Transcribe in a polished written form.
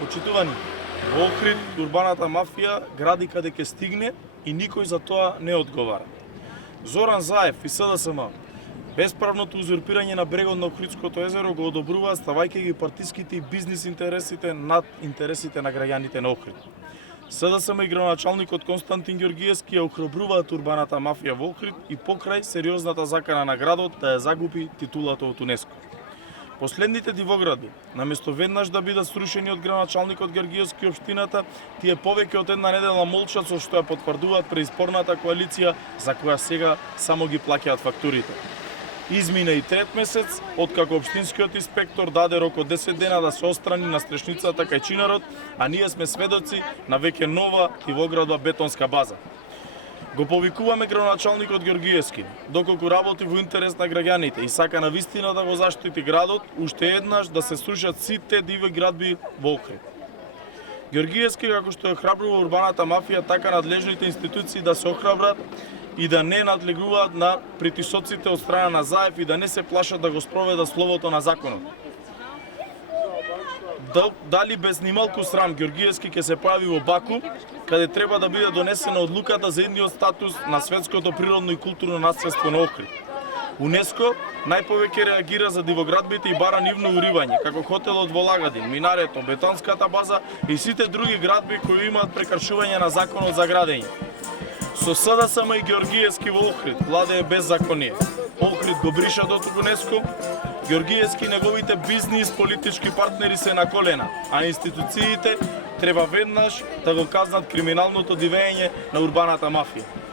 Почитувани, во Охрид урбаната мафија гради каде ќе стигне и никој за тоа не одговара. Зоран Заев и СДСМ бесправното узурпирање на брегот на Охридското езеро го одобруваат, ставајќи ги партиските и бизнис интересите над интересите на граѓаните на Охрид. СДСМ и градоначалникот Константин Ѓоргиевски ја охрабруваат урбаната мафија во Охрид и покрај сериозната закана на градот да ја загуби титулата од УНЕСКО. Последните дивогради, наместо веднаш да бидат срушени од градоначалникот Ѓоргиевски општината, тие повеќе од една недела молчат со што ја потврдуваат преизборната коалиција за која сега само ги плаќаат фактурите. Измина и трет месец, откако општинскиот инспектор даде рок од 10 дена да се отстрани настрешницата кај Чинарот, а ние сме сведоци на веќе нова дивоградова бетонска база. Го повикуваме градоначалникот Ѓоргиевски, доколку работи во интерес на граѓаните и сака на вистина да го заштити градот, уште еднаш да се срушат сите диви градби во Охрид. Ѓоргиевски, како што ја храбрува урбаната мафија, така надлежните институции да се охрабрат и да не надлегуваат на притисоците од страна на Заев и да не се плашат да го спроведат словото на законот. Дали без нималку срам Ѓоргиевски ќе се појави во Баку, каде треба да биде донесена одлуката за едниот статус на светското природно и културно наследство на Охрид. УНЕСКО најповеќе реагира за дивоградбите и бара нивно уривање, како хотелот во Лагадин, минарето, бетонската база и сите други градби кои имаат прекршување на законот за градење. Со СДСМ и Ѓоргиевски во Охрид владее беззаконие. Охрид го бришат од УНЕСКО, Ѓоргиевски и неговите бизнис политички партнери се на колена, а институциите треба веднаш да го казнат криминалното дивење на урбаната мафија.